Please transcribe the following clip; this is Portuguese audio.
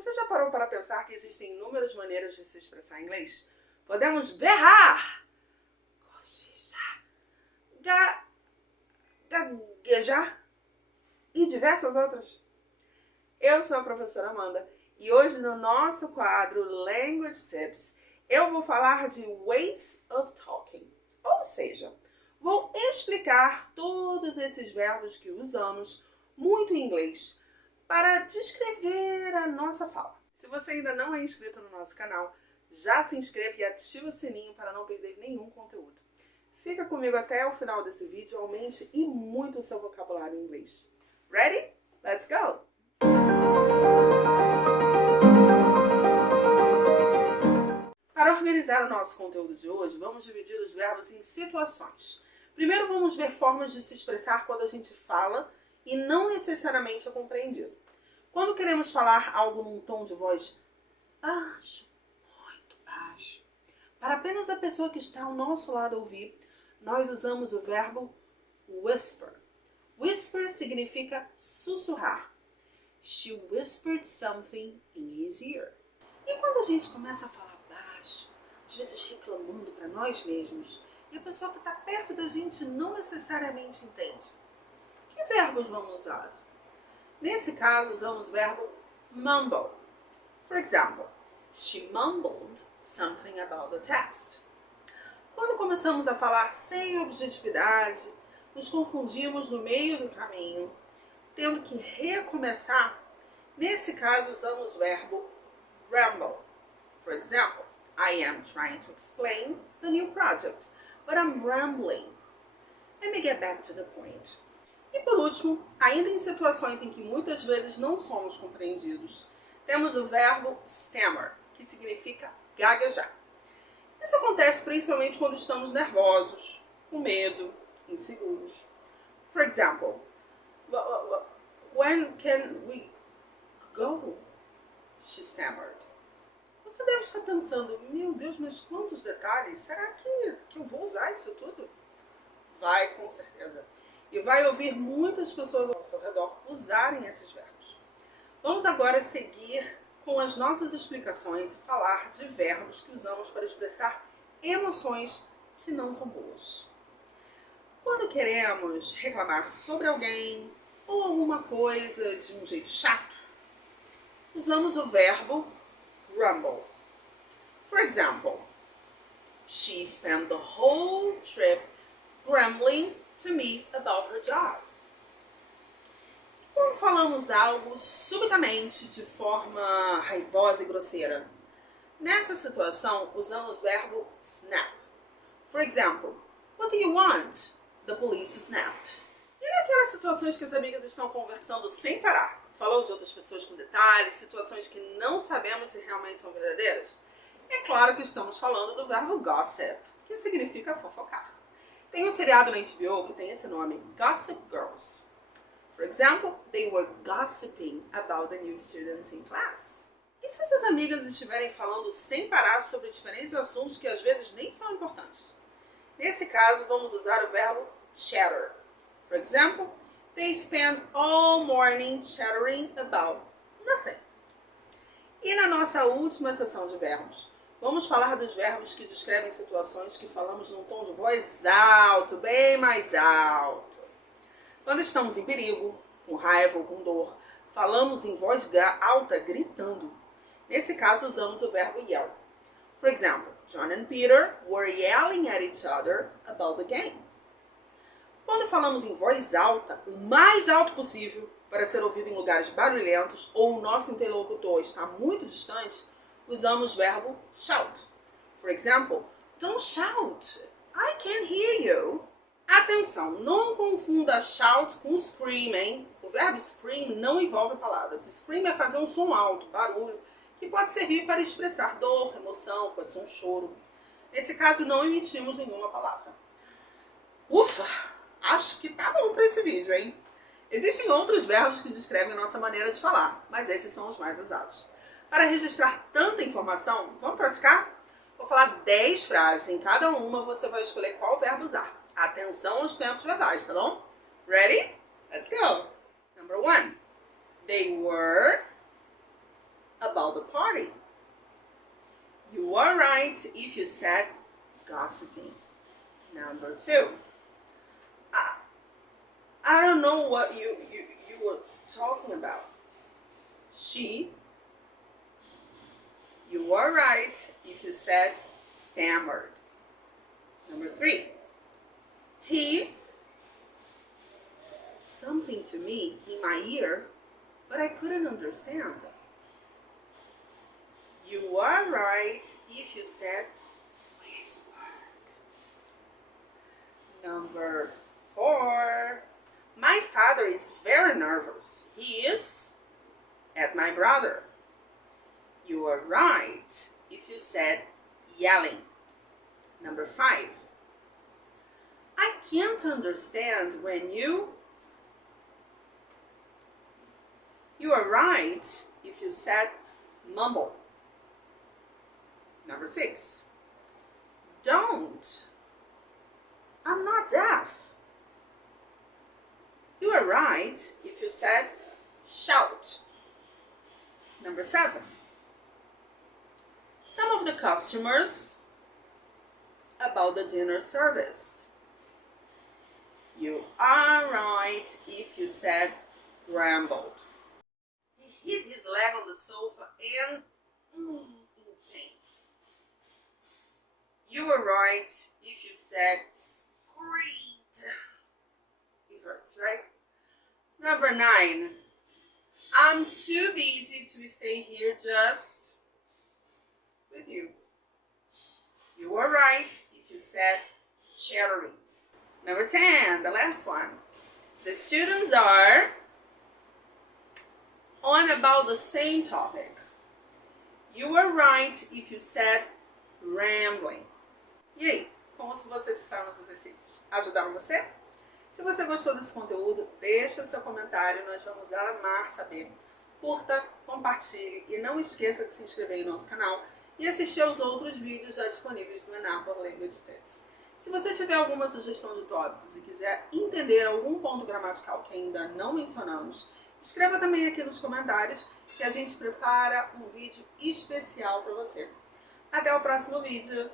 Você já parou para pensar que existem inúmeras maneiras de se expressar em inglês? Podemos berrar, cochichar, gaguejar e diversas outras. Eu sou a professora Amanda e hoje no nosso quadro Language Tips eu vou falar de ways of talking, ou seja, vou explicar todos esses verbos que usamos muito em inglês para descrever a nossa fala. Se você ainda não é inscrito no nosso canal, já se inscreve e ativa o sininho para não perder nenhum conteúdo. Fica comigo até o final desse vídeo, aumente e muito o seu vocabulário em inglês. Ready? Let's go! Para organizar o nosso conteúdo de hoje, vamos dividir os verbos em situações. Primeiro vamos ver formas de se expressar quando a gente fala e não necessariamente é compreendido. Quando queremos falar algo num tom de voz baixo, muito baixo, para apenas a pessoa que está ao nosso lado ouvir, nós usamos o verbo whisper. Whisper significa sussurrar. She whispered something in his ear. E quando a gente começa a falar baixo, às vezes reclamando para nós mesmos, e a pessoa que está perto da gente não necessariamente entende, que verbos vamos usar? Nesse caso, usamos o verbo mumble. For example, she mumbled something about the test. Quando começamos a falar sem objetividade, nos confundimos no meio do caminho, tendo que recomeçar, nesse caso usamos o verbo ramble. For example, I am trying to explain the new project, but I'm rambling. Let me get back to the point. E por último, ainda em situações em que muitas vezes não somos compreendidos, temos o verbo stammer, que significa gaguejar. Isso acontece principalmente quando estamos nervosos, com medo, inseguros. For example, when can we go? She stammered. Você deve estar pensando, meu Deus, mas quantos detalhes? Será que eu vou usar isso tudo? Vai, com certeza. E vai ouvir muitas pessoas ao seu redor usarem esses verbos. Vamos agora seguir com as nossas explicações e falar de verbos que usamos para expressar emoções que não são boas. Quando queremos reclamar sobre alguém ou alguma coisa de um jeito chato, usamos o verbo grumble. For example, she spent the whole trip grumbling to me about her job. Quando falamos algo subitamente de forma raivosa e grosseira, nessa situação usamos o verbo snap. For example, what do you want? The police snapped. E naquelas situações que as amigas estão conversando sem parar, falando de outras pessoas com detalhes, situações que não sabemos se realmente são verdadeiras, é claro que estamos falando do verbo gossip, que significa fofocar. Tem um seriado na HBO que tem esse nome, Gossip Girls. For example, they were gossiping about the new students in class. E se essas amigas estiverem falando sem parar sobre diferentes assuntos que às vezes nem são importantes? Nesse caso, vamos usar o verbo chatter. For example, they spent all morning chattering about nothing. E na nossa última sessão de verbos, vamos falar dos verbos que descrevem situações que falamos num tom de voz alto, bem mais alto. Quando estamos em perigo, com raiva ou com dor, falamos em voz alta, gritando. Nesse caso, usamos o verbo yell. For example, John and Peter were yelling at each other about the game. Quando falamos em voz alta, o mais alto possível, para ser ouvido em lugares barulhentos ou o nosso interlocutor está muito distante, usamos o verbo shout. For example, don't shout, I can't hear you. Atenção, não confunda shout com scream, hein? O verbo scream não envolve palavras. Scream é fazer um som alto, barulho, que pode servir para expressar dor, emoção, pode ser um choro. Nesse caso, não emitimos nenhuma palavra. Ufa! Acho que tá bom para esse vídeo, hein? Existem outros verbos que descrevem a nossa maneira de falar, mas esses são os mais usados. Para registrar tanta informação, vamos praticar? Vou falar 10 frases, em cada uma você vai escolher qual verbo usar. Atenção aos tempos verbais, tá bom? Ready? Let's go! Number 1. They were about party. You were right if you said gossiping. Number 2. I don't know what you were talking about. She. You were right if you said stammered. Number 3. He. Something to me in my ear, but I couldn't understand. You are right if you said whisper. Number 4. My father is very nervous. He is at my brother. You are right if you said yelling. Number 5. I can't understand when you are right if you said mumble. Number 6. Don't. I'm not deaf. You are right if you said shout. Number 7. Some of the customers about the dinner service. You are right if you said grumbled. He hit his leg on the sofa and in pain. You were right if you said screamed. It hurts, right? Number 9. I'm too busy to stay here just with you. You were right if you said chattering. Number 10, the last one. The students are on about the same topic. You were right if you said rambling. E aí, como vocês estavam nos exercícios? Ajudaram você? Se você gostou desse conteúdo, deixa seu comentário, nós vamos amar saber. Curta, compartilhe e não esqueça de se inscrever no nosso canal e assistir aos outros vídeos já disponíveis no Enapor Language Tips. Se você tiver alguma sugestão de tópicos e quiser entender algum ponto gramatical que ainda não mencionamos, escreva também aqui nos comentários que a gente prepara um vídeo especial para você. Até o próximo vídeo!